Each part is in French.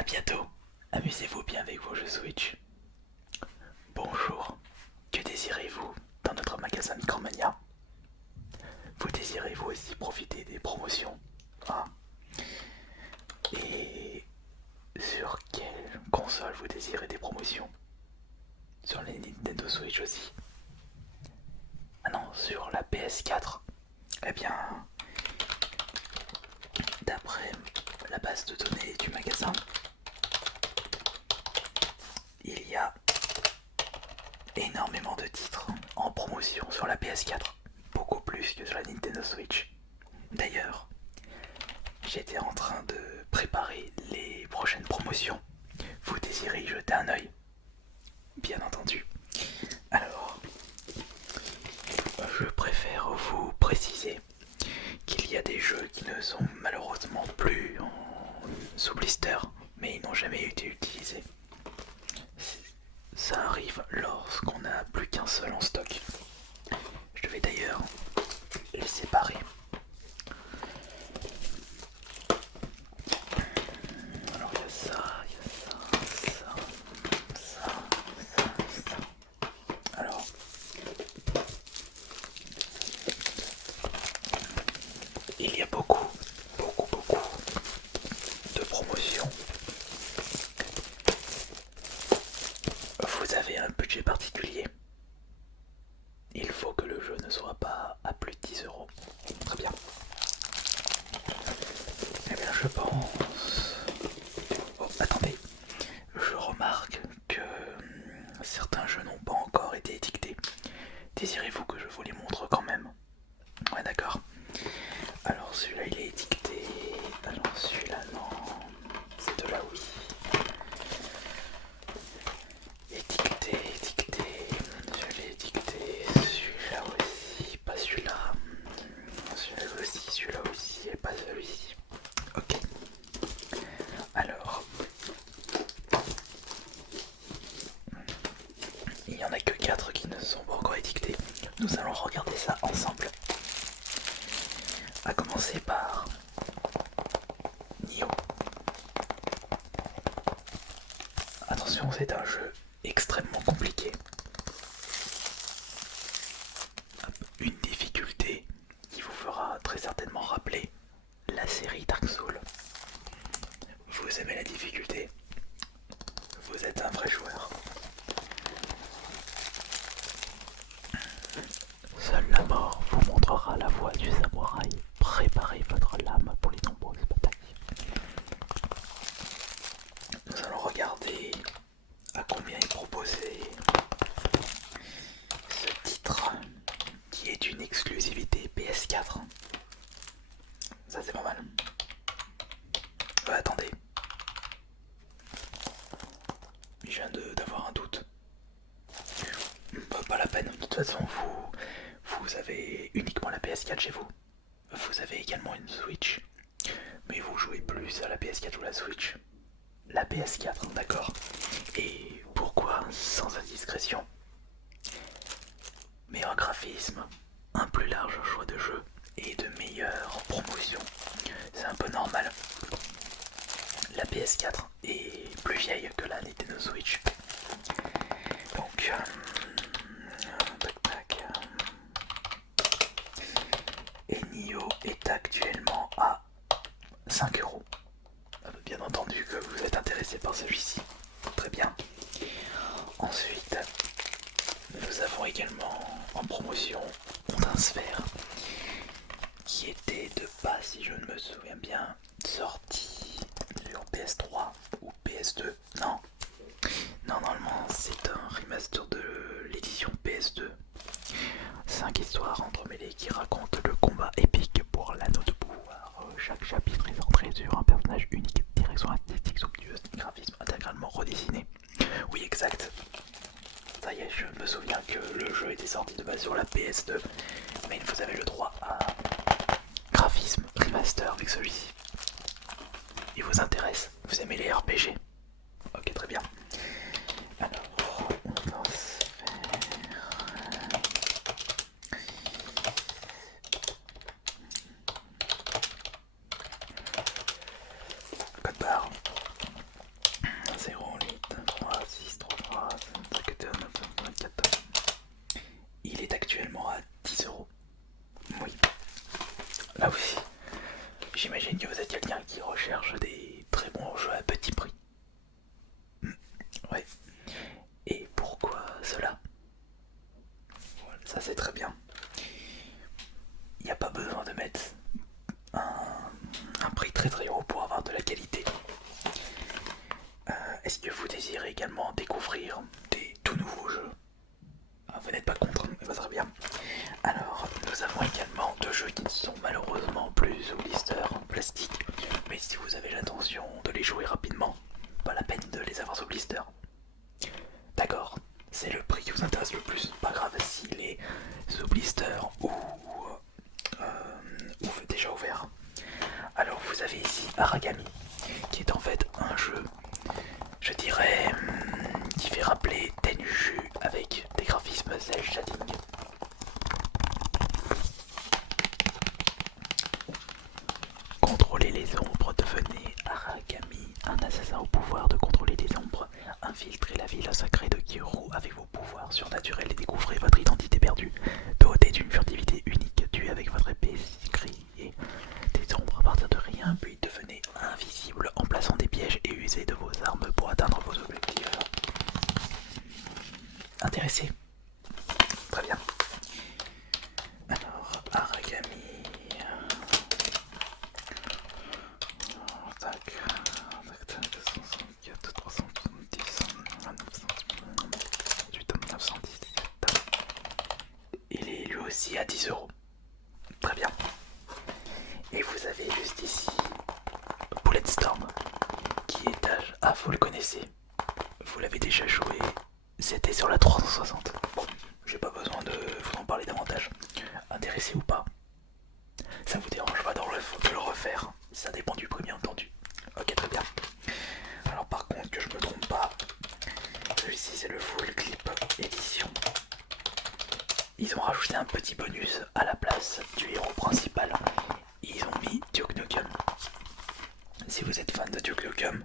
à bientôt. Amusez-vous bien avec vos jeux Switch. Bonjour. Que désirez-vous dans notre magasin Micromania? Vous désirez vous aussi profiter des promotions? Ah. Et sur quelle console vous désirez des promotions? Sur les Nintendo Switch aussi? Ah non, sur la PS4. Eh bien, d'après la base de données du magasin, il y a énormément de titres en promotion sur la PS4. Beaucoup plus que sur la Nintendo Switch. D'ailleurs, j'étais en train de préparer les prochaines promotions. Vous désirez y jeter un œil? Bien entendu. Alors, je préfère vous préciser qu'il y a des jeux qui ne sont malheureusement plus sous blister, mais ils n'ont jamais été utilisés. Ça arrive lorsqu'on n'a plus qu'un seul en stock. Je vais d'ailleurs les séparer. Alors il y a ça, il y a ça, ça, ça, ça. Alors, il y a beaucoup de promotions. Vous avez un budget particulier? Il faut que le jeu ne soit pas à plus de 10 euros. Très bien. Eh bien, je pense... Oh, attendez. Je remarque que certains jeux n'ont pas encore été étiquetés. Désirez-vous que je vous les montre quand même? Ouais, d'accord. Alors, celui-là, il est étiqueté. Alors, celui-là, non. C'est de là, oui. Étiqueté, étiqueté. Je l'ai étiqueté. Celui-là aussi, pas celui-là. Celui-là aussi, et pas celui-ci. Ok. Alors, il n'y en a que 4 qui ne sont pas encore étiquetés. Nous allons regarder ça ensemble. A commencer par Nioh. Attention, c'est un jeu extrêmement compliqué. Une difficulté qui vous fera très certainement rappeler la série Dark Souls. Vous aimez la difficulté? Vous êtes un vrai joueur. Seule la mort vous montrera la voie du samouraï. Préparez votre lame pour les nombreuses batailles. Nous allons regarder à combien est proposé ce titre qui est une exclusivité PS4. Ça c'est pas mal. Attendez. Je viens d'avoir un doute. Pas la peine, de toute façon vous avez uniquement la PS4 chez vous. Vous avez également une Switch. Mais vous jouez plus à la PS4 ou la Switch? La PS4, d'accord. Et pourquoi sans indiscrétion? Meilleur graphisme, un plus large choix de jeux et de meilleures promotions. C'est un peu normal. La PS4 est plus vieille que la Nintendo Switch. Donc, tac tac. Et Nioh est actuellement à 5 euros. Bien entendu que vous êtes intéressé par celui-ci. Très bien. Ensuite, nous avons également en promotion un sphère qui était de base, si je ne me souviens bien, sorti sur PS3 ou PS2. Non, normalement c'est un remaster de l'édition PS2. 5 histoires entremêlées qui racontent le combat épique pour l'anneau de pouvoir. Chaque chapitre est centré sur un personnage unique, direction artistique somptueuse, graphisme intégralement redessiné. Oui, exact. Ça y est, je me souviens que le jeu était sorti de base sur la PS2, mais vous avez le droit à graphisme remaster avec celui-ci. Il vous intéresse? Vous aimez les RPG? Ok, très bien. Alors, on va se faire... Code barre. Est-ce que vous désirez également découvrir des tout nouveaux jeux? Vous n'êtes pas contre, mais pas très bien. Alors, nous avons également deux jeux qui ne sont malheureusement plus sous blister plastique, mais si vous avez l'intention de les jouer rapidement, pas la peine de les avoir sous blister. D'accord, c'est le prix qui vous intéresse le plus, pas grave s'il est sous blister ou déjà ouvert. Alors vous avez ici Aragami, qui est en fait un jeu, je dirais, qui fait rappeler Tenchu avec des graphismes cel shading. Contrôlez les ombres, devenez Aragami, un assassin au pouvoir de contrôler les ombres. Infiltrez la ville sacrée de Kyoru avec vos pouvoirs surnaturels et découvrez votre identité perdue. Dotée d'une furtivité unique, tuez avec votre épée, criez des ombres à partir de rien, puis devenez invisible en plaçant des pièges et usez de vos armes pour atteindre vos objectifs. Intéressé? Très bien. Alors, Aragami. Tac, 264, 370, 917. Il est lui aussi à 10 euros. Très bien. Et vous avez juste ici Bulletstorm, qui est âge. Ah, vous le connaissez. Vous l'avez déjà joué. C'était sur la 360. Bon, j'ai pas besoin de vous en parler davantage. Intéressé ou pas? Ça vous dérange pas de le refaire? Ça dépend du prix bien entendu. Ok, très bien. Alors par contre, que je me trompe pas, celui-ci c'est le full clip édition. Ils ont rajouté un petit bonus à la place du héros principal. Ils ont mis Duke Nukem. Si vous êtes fan de Duke Nukem,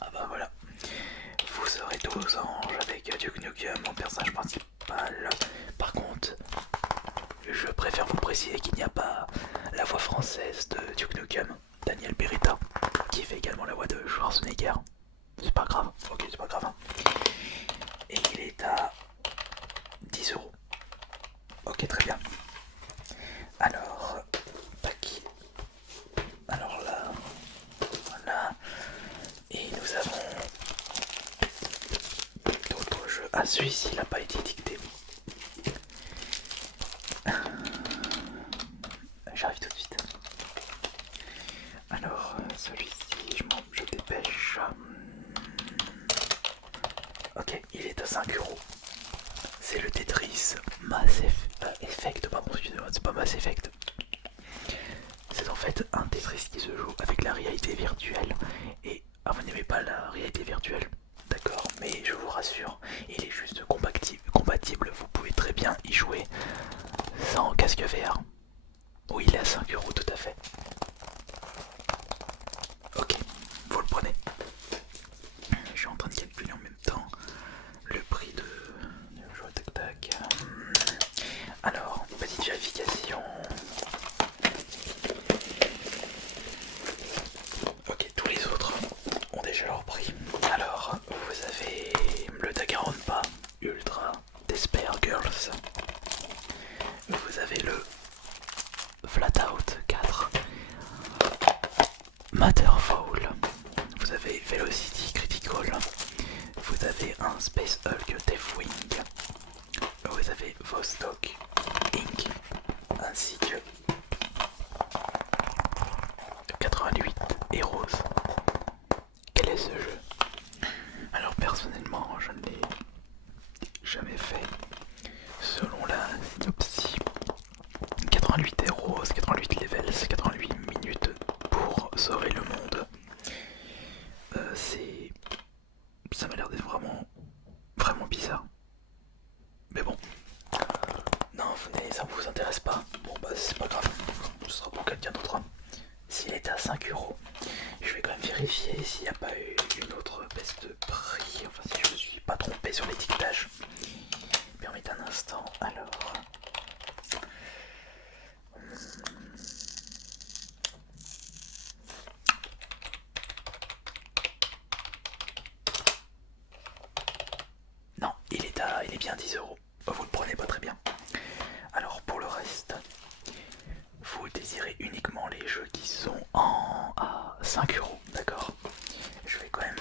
ah bah voilà, vous serez tous anges avec Duke Nukem en personnage principal. Par contre, je préfère vous préciser qu'il n'y a pas la voix française de Duke Nukem, Daniel Beretta, qui fait également la voix de Schwarzenegger. C'est pas grave, ok, c'est pas grave. Et il est à 10 euros. Ok, très bien. Alors, tac. Alors là, voilà. Et nous avons d'autres jeux. Ah, celui-ci, il n'a pas été dicté. J'arrive tout de suite. Alors, celui-ci, je dépêche. Ok, il est à 5 euros. C'est le Tetris Mass Effect, pardon, excusez-moi, c'est pas Mass Effect. C'est en fait un Tetris qui se joue avec la réalité virtuelle. Et ah, vous n'aimez pas la réalité virtuelle? D'accord, mais je vous rassure, il est juste compatible. Vous pouvez très bien y jouer sans casque VR. Oui, il est à 5 euros tout à fait. Ok, vous le prenez. Je suis en train de calculer en même temps le prix de jouer tac tac. Alors, petite vérification. Ok, tous les autres ont déjà leur prix. Alors, vous avez le Danganronpa Ultra Despair Girls. Vous avez le Flatout 4 Matterfall. Vous avez Velocity Critical. Vous avez un Space Hulk Deathwing. Vous avez Vostok Inc. ainsi que 88 Heroes. Quel est ce jeu? Alors personnellement, je ne l'ai jamais fait. Selon la synopsis, 88 Heroes, 88 levels, 88 minutes pour sauver le monde. Ça m'a l'air d'être vraiment bizarre. Mais bon, non, ça vous intéresse pas. Bon bah c'est pas grave, ce sera pour quelqu'un d'autre. S'il est à 5 euros, je vais quand même vérifier s'il n'y a pas eu une autre baisse de prix. Enfin si je ne me suis pas trompé sur l'étiquetage. Permettez un instant, alors. Non, il est bien 10 euros. Vous le prenez pas très bien. Alors pour le reste, vous désirez uniquement les jeux qui sont à 5 euros, d'accord? Je vais quand même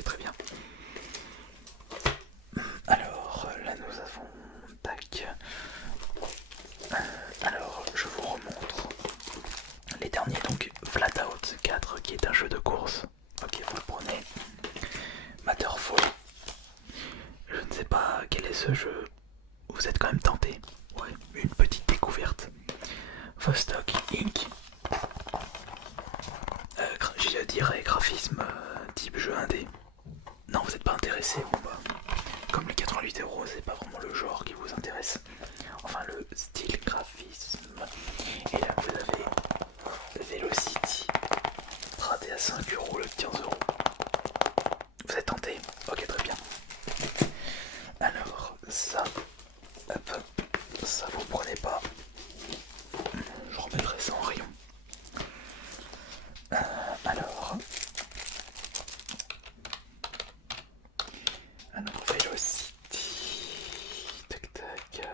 Ok, très bien. Alors, là nous avons... Tac. Alors, je vous remontre les derniers, donc Flatout 4 qui est un jeu de course. Ok, vous le prenez. Matterfall. Je ne sais pas quel est ce jeu. Vous êtes quand même tenté. Ouais, une petite découverte. Vostok Inc. Je dirais graphisme type jeu indé. Non, vous n'êtes pas intéressé. Bon, bah, comme les 88€, c'est pas vraiment le genre qui vous intéresse. Enfin, le style graphisme. Et là, vous avez Velocity. Raté à 5€ le 15€. Vous êtes tenté? Ok, très bien. Alors, ça, hop, ça vous prenez pas. Je remettrai ça en rayon. Alors, Velocity. Tac tac.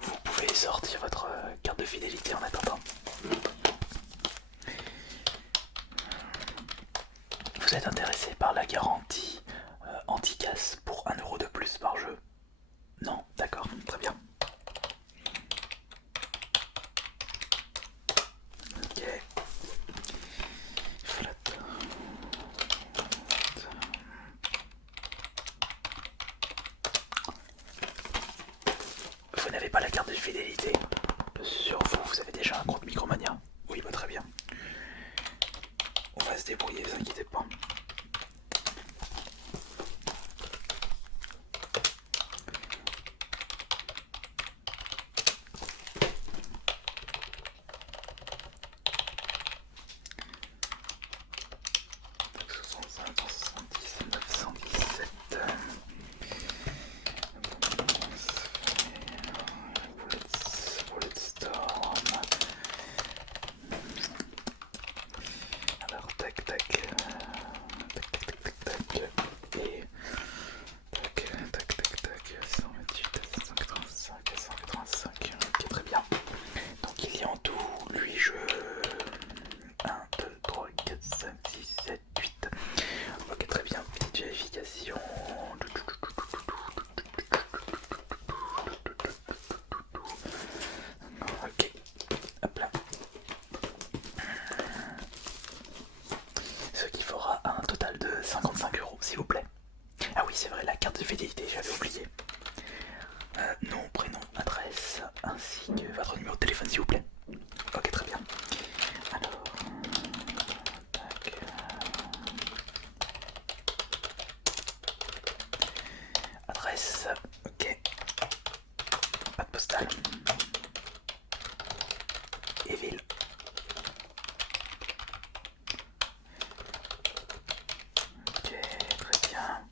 Vous pouvez sortir votre carte de fidélité en attendant. Vous êtes intéressé par la garantie anti-casse pour 1€ de plus par jeu? Non, d'accord, très bien. Ok. Flat. Vous n'avez pas la carte de fidélité? Sur vous, vous avez déjà un compte Micromania? Oui, bah très bien. On va se débrouiller, ne vous inquiétez pas. Alors tac tac tac tac tac tac et tac tac tac tac 128 185 185. Ok, très bien. Donc il y a en tout 8 jeux. 1, 2, 3, 4, 5, 6, 7, 8. Ok, très bien. Petite vérification. Ok, hop là. Ce qui fera un total de 55€, s'il vous plaît. Ah oui, c'est vrai, la carte de fidélité, j'avais oublié. Nom, prénom, adresse, ainsi que votre numéro de téléphone, s'il vous plaît. Ok, très bien. Alors, tac. Adresse, ok. Pas de postale. Et ville. Ok, très bien.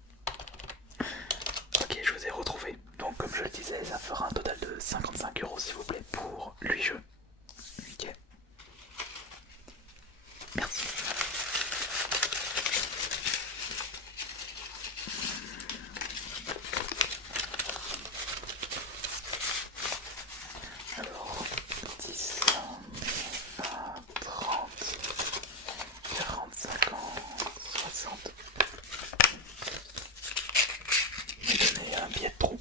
Ok, je vous ai retrouvé. Donc, comme je le disais, ça fera un total de 55€, s'il vous plaît, pour 8 jeux. Ok. Merci. Alors, 10, 20, 30, 40, 50, 60. Je vais donner un billet de trou.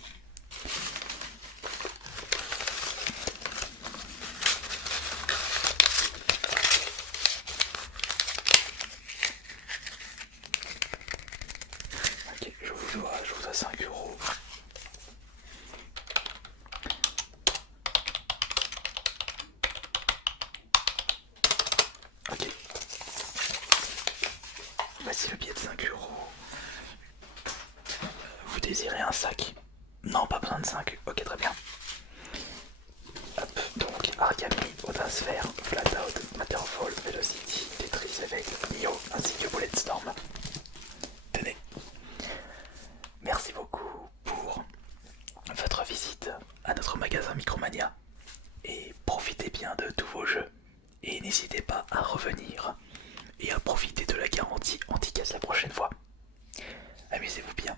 Ok, je vous dois 5€. Ok. Voici le billet de 5€. Vous désirez un sac? Non, pas besoin de 5. Ok, très bien. Hop, donc Argami, Odasphere, Flatout, Matterfall, Velocity, Tetris avec Nioh ainsi que Bulletstorm. Tenez. Merci beaucoup pour votre visite à notre magasin Micromania. Et profitez bien de tous vos jeux. Et n'hésitez pas à revenir et à profiter de la garantie anti-casse la prochaine fois. Amusez-vous bien.